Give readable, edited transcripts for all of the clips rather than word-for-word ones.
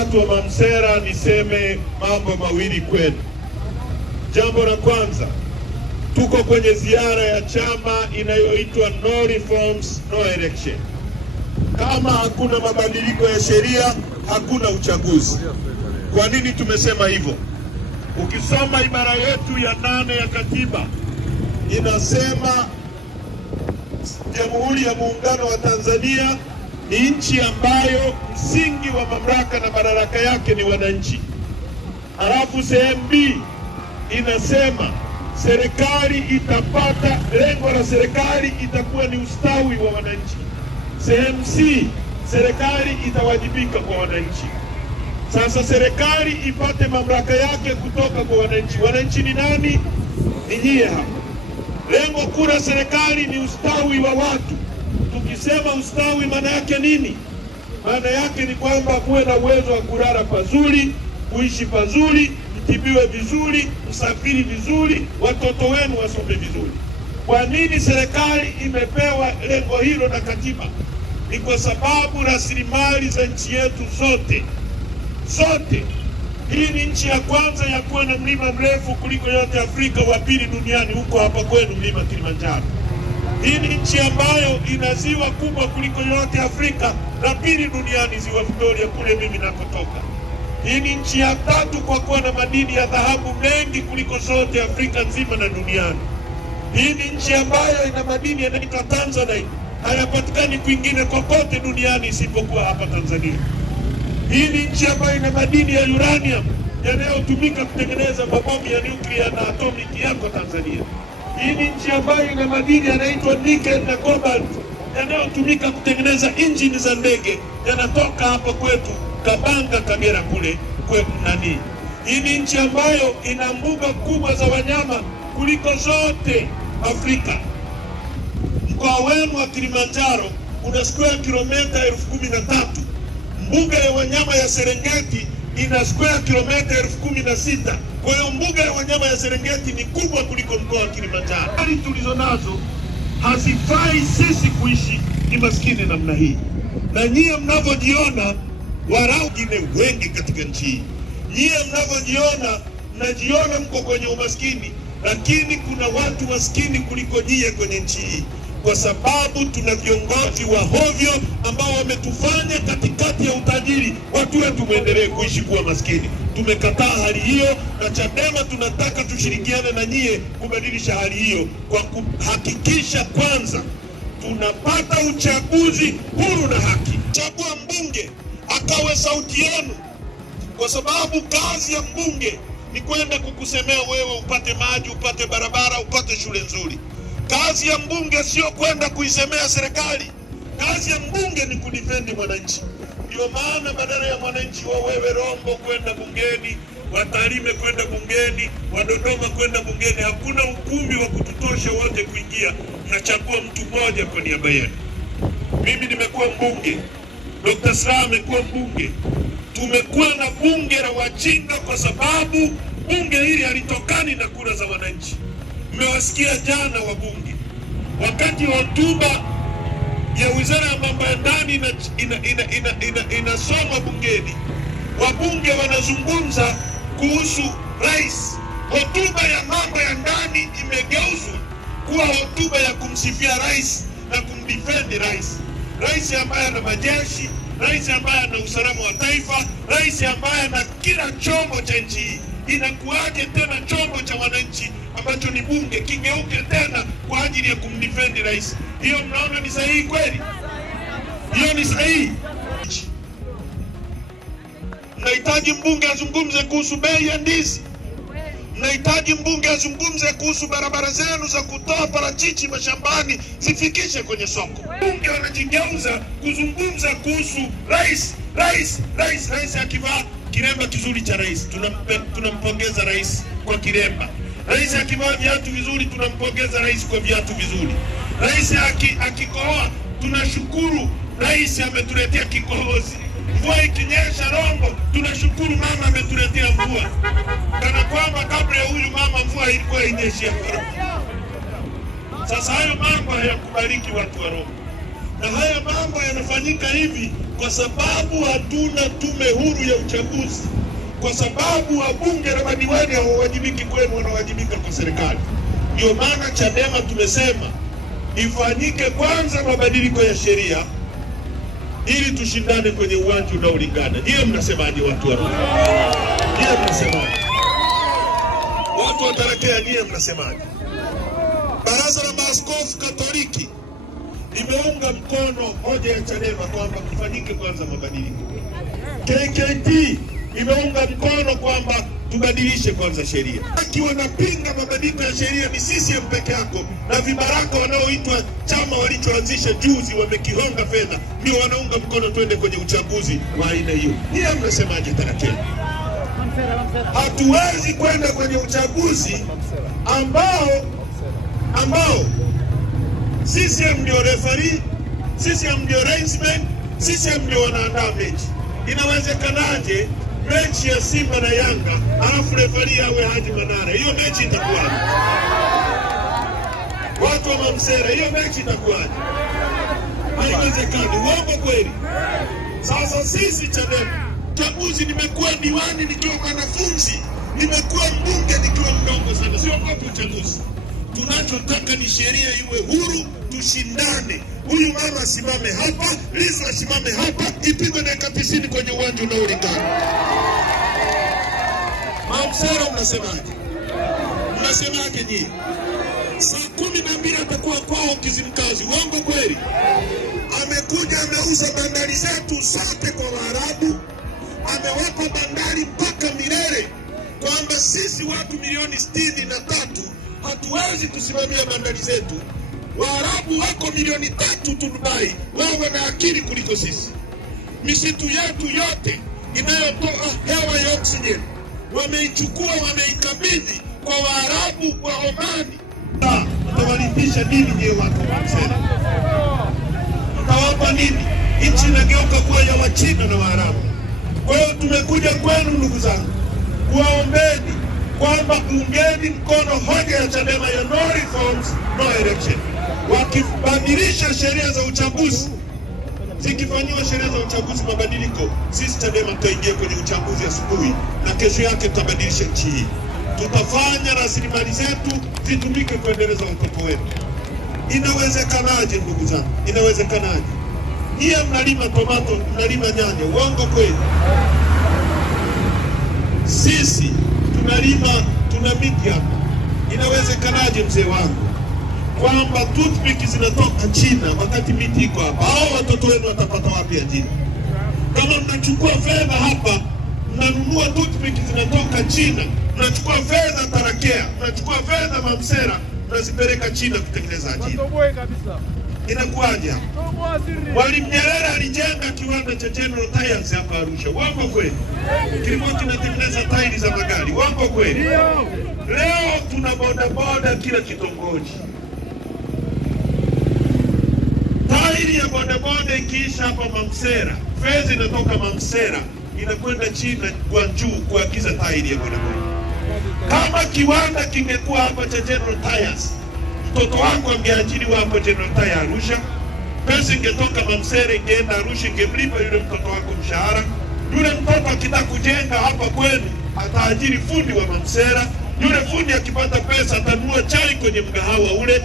Watu wa Mamsera, niseme mambo mawili kwenu. Jambo la kwanza, tuko kwenye ziara ya chama inayoitwa No Reforms, No Election. Kama hakuna mabadiliko ya sheria, hakuna uchaguzi. Kwa nini tumesema hivyo? Ukisoma ibara yetu ya 8 ya katiba, inasema Jamhuri ya Muungano wa Tanzania ni nchi ambayo msingi wa mamlaka na madaraka yake ni wananchi. Halafu sehemu B inasema serikali itapata, lengo la serikali itakuwa ni ustawi wa wananchi. Sehemu C, serikali itawajibika kwa wananchi. Sasa serikali ipate mamlaka yake kutoka kwa wananchi. Wananchi ni nani? Ni nyie hapa. Lengo kuu la serikali ni ustawi wa watu. Tukisema ustawi maana yake nini? Maana yake ni kwamba muwe na uwezo wa kulala pazuri, kuishi pazuri, mtibiwe vizuri, usafiri vizuri, watoto wenu wasome vizuri. Kwa nini serikali imepewa lengo hilo na katiba? Ni kwa sababu rasilimali za nchi yetu zote, hii ni nchi ya kwanza ya kuwa na mlima mrefu kuliko yote Afrika, wa pili duniani huko hapa kwenu mlima Kilimanjaro. Hii ni nchi ambayo ina ziwa kubwa kuliko yote Afrika, la pili duniani ziwa Victoria kule mimi nakotoka. Hii ni nchi ya 3 kwa kuwa na madini ya dhahabu mengi kuliko zote Afrika nzima na duniani. Hii ni nchi ambayo ina madini yanaitwa Tanzanite, hayapatikani kwingine kokote duniani isipokuwa hapa Tanzania. Hii ni nchi ambayo ina madini ya uranium yanayotumika kutengeneza mabomu ya nuclear na atomic yako Tanzania. Hii ni nchi ambayo ina madini yanaitwa nickel na cobalt yanayotumika kutengeneza injini za ndege, yanatoka hapa kwetu Kabanga, Kagera kule kwetu nani. Hii ni nchi ambayo ina mbuga kubwa za wanyama kuliko zote Afrika. Mkoa wenu wa Kilimanjaro una square kilomita 13,000. Mbuga ya wanyama ya Serengeti ina square kilomita 16,000. Kwa hiyo mbuga ya wanyama ya Serengeti ni kubwa kuliko mkoa wa Kilimanjaro. Hali tulizo nazo hazifai sisi kuishi ni maskini namna hii. Na nyie mnavyojiona, warau wengine wengi katika nchi hii, nyie mnavyojiona, mnajiona mko kwenye umaskini, lakini kuna watu maskini kuliko nyie kwenye nchi hii. Kwa sababu tuna viongozi wa hovyo ambao wametufanya katikati ya utajiri watu wetu muendelee kuishi kuwa maskini. Tumekataa hali hiyo, na Chadema tunataka tushirikiane na nyie kubadilisha hali hiyo kwa kuhakikisha kwanza tunapata uchaguzi huru na haki. Chagua mbunge akawe sauti yenu, kwa sababu kazi ya mbunge ni kwenda kukusemea wewe upate maji, upate barabara, upate shule nzuri. Kazi ya mbunge sio kwenda kuisemea serikali. Kazi ya mbunge ni kudifendi mwananchi. Ndio maana badala ya mwananchi wa wewe Rombo kwenda bungeni, wa Tarime kwenda bungeni, wa Dodoma kwenda bungeni, hakuna ukumbi wa kututosha wote kuingia. Nachagua mtu mmoja kwa niaba yenu. Mimi nimekuwa mbunge, Dr. Slaa amekuwa mbunge. Tumekuwa na bunge la wajinga kwa sababu bunge hili halitokani na kura za wananchi. Mmewasikia jana wabunge wakati wa hotuba ya Wizara ya Mambo ya Ndani inasoma bungeni, wabunge wanazungumza kuhusu rais. Hotuba ya mambo ya ndani imegeuzwa kuwa hotuba ya kumsifia rais na kumdefend rais. Rais ambaye ana majeshi, rais ambaye ana usalama wa taifa, rais ambaye ana kila chombo cha nchi hii. Inakuaje tena chombo cha wananchi ambacho ni bunge kigeuke tena kwa ajili ya kumdefend rais? Hiyo mnaona ni sahihi kweli? Hiyo ni sahihi? Mnahitaji mbunge azungumze kuhusu bei ya ndizi. Mnahitaji mbunge azungumze kuhusu barabara zenu za kutoa parachichi mashambani zifikishe kwenye soko. Bunge wanajigeuza kuzungumza kuhusu rais. Rais akivaa kiremba kizuri cha rais, tunampongeza rais kwa kiremba. Rais akivaa viatu vizuri, tunampongeza rais kwa viatu vizuri. Rais akikohoa, tunashukuru rais ametuletea kikohozi. Mvua ikinyesha Rombo, tunashukuru mama ametuletea mvua. Kana kwamba kabla ya huyu mama mvua ilikuwa inyesha hapa. Sasa hayo mambo hayakubaliki watu wa Rombo. Na haya mambo yanafanyika hivi kwa sababu hatuna tume huru ya uchaguzi, kwa sababu wabunge na madiwani hawawajibiki kwenu, wanawajibika kwa serikali. Ndio maana Chadema tumesema ifanyike kwanza mabadiliko ya sheria ili tushindane kwenye uwanja unaolingana. Ndiyo mnasemaje watu wa Rwanda? Ndiyo mnasemaje? Watu wa Tarakea ndiyo mnasemaje? Baraza la Maaskofu Katoliki limeunga mkono hoja ya Chadema kwamba kufanyike kwanza mabadiliko. KKT imeunga mkono kwamba tubadilishe kwanza sheria. Akiwa napinga mabadiliko ya sheria ni CCM peke yako, na vibaraka wanaoitwa chama walichoanzisha juzi wamekihonga fedha ndio wanaunga mkono twende kwenye uchaguzi wa aina hiyo. Niye mnasemaje Tarakea? Hatuwezi kwenda kwenye uchaguzi ambao CCM ndio referee, CCM ndio linesman, CCM ndio wanaandaa mechi. Inawezekanaje mechi ya Simba na Yanga alafu referee awe Haji Manara? Hiyo mechi itakuwaje? Watu wa Mamsera, hiyo mechi itakuwaje? Haiwezekani. Uongo kweli? Sasa sisi Chadema, chaguzi nimekuwa diwani nikiwa mwanafunzi, nimekuwa mbunge nikiwa mdogo sana, sio kwa uchaguzi. Tunachotaka ni sheria iwe huru, tushindane. Huyu mama simame hapa, Lissu simame hapa, ipigwe dakika 90 kwenye uwanja unaolingana. Mamsera mnasemaje? Mnasemaje nyinyi? Saa 12 atakuwa kwao Kizimkazi. Uongo kweli? Amekuja ameuza bandari zetu zote kwa Waarabu. Amewapa bandari mpaka milele, kwamba sisi watu milioni 63 hatuwezi kusimamia bandari zetu. Waarabu wako milioni 3 tu Dubai, wao wana akili kuliko sisi. Misitu yetu yote inayotoa hewa ya oksijeni wameichukua, wameikabidhi kwa Waarabu wa Omani. Mtawalipisha nini je watu wa Mamsera? Mtawapa nini? Nchi inageuka kuwa ya Wachina na Waarabu. Kwa hiyo tumekuja kwenu ndugu zangu kuwaombeni kwamba ungeni mkono hoja ya Chadema ya no reforms, no election. Wakibadilisha sheria za uchaguzi, zikifanyiwa sheria za uchaguzi mabadiliko, sisi Chadema tutaingia kwenye uchaguzi asubuhi na kesho yake tutabadilisha nchi hii. Tutafanya rasilimali zetu zitumike kuendeleza watoto wetu. Inawezekanaje ndugu zangu? Inawezekanaje? Nyie mnalima tomato, mnalima nyanya. Uongo kweli? Sisi tunalima, tuna miti hapa. Inawezekanaje mzee wangu kwamba toothpick zinatoka China wakati miti iko hapa? Hao watoto wenu watapata wapi ajira? Kama mnachukua fedha hapa, mnanunua toothpick zinatoka China, mnachukua fedha Tarakea, mnachukua fedha Mamsera, mnazipeleka China kutengeneza ajira. Inakuwaje? Mwalimu Nyerere alijenga kiwanda cha General Tyres hapa Arusha. Uongo kweli? Kilikuwa kinatengeneza tairi za magari. Uongo kweli? Leo tuna bodaboda kila kitongoji. Tairi ya bodaboda ikiisha hapa Mamsera, fedha inatoka Mamsera inakwenda China Guangzhou kuagiza tairi ya bodaboda. Kama kiwanda kingekuwa hapa cha General Tyres, mtoto wako angeajiriwa hapa General Tyres Arusha, pesa ingetoka Mamsera ingeenda Arusha, ingemlipa yule mtoto wako mshahara. Yule mtoto akitaka kujenga hapa kwenu ataajiri fundi wa Mamsera. Yule fundi akipata pesa atanunua chai kwenye mgahawa ule.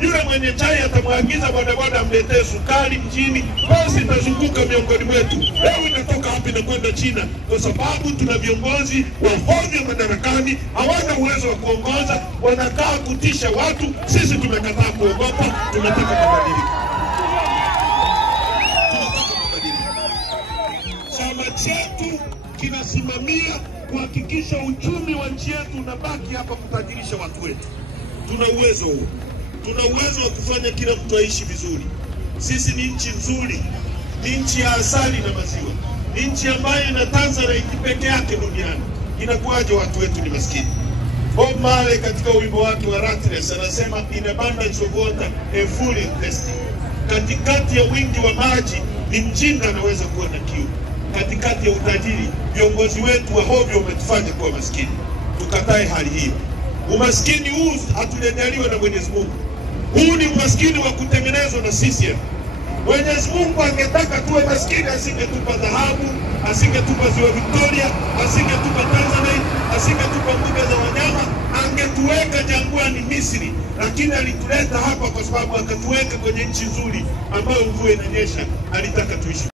Yule mwenye chai atamwagiza bodaboda amletee sukari mjini. Pesa itazunguka miongoni mwetu. Leo inatoka hapa na kwenda China kwa sababu tuna viongozi wa hovyo madarakani, hawana uwezo wa kuongoza, wanakaa kutisha watu. Sisi tumekataa kuogopa, tunataka mabadiliko. Chama chetu kinasimamia kuhakikisha uchumi wa nchi yetu unabaki hapa kutajirisha watu wetu. Tuna uwezo huo. Tuna uwezo wa kufanya kila mtu aishi vizuri. Sisi ni nchi nzuri, ni nchi ya asali na maziwa, ni nchi ambayo ina Tanzanite peke yake duniani. Inakuwaje watu wetu ni maskini? Bob Marley katika wimbo wake wa Rattles anasema in abundance of water a fool is thirsty. Katikati ya wingi wa maji ni mjinga anaweza kuwa na kiu. Katikati ya utajiri, viongozi wetu wa hovyo wametufanya kuwa maskini. Tukatae hali hiyo. Umaskini huu hatujaliwa na Mwenyezi Mungu. Huu ni umaskini wa kutengenezwa na CCM. Mwenyezi Mungu angetaka tuwe maskini, asingetupa dhahabu, asingetupa ziwa Victoria, asingetupa Tanzania, asingetupa mbuga za wanyama, angetuweka jangwani Misri. Lakini alituleta hapa kwa sababu akatuweka kwenye nchi nzuri ambayo mvua inanyesha. Alitaka tuishi.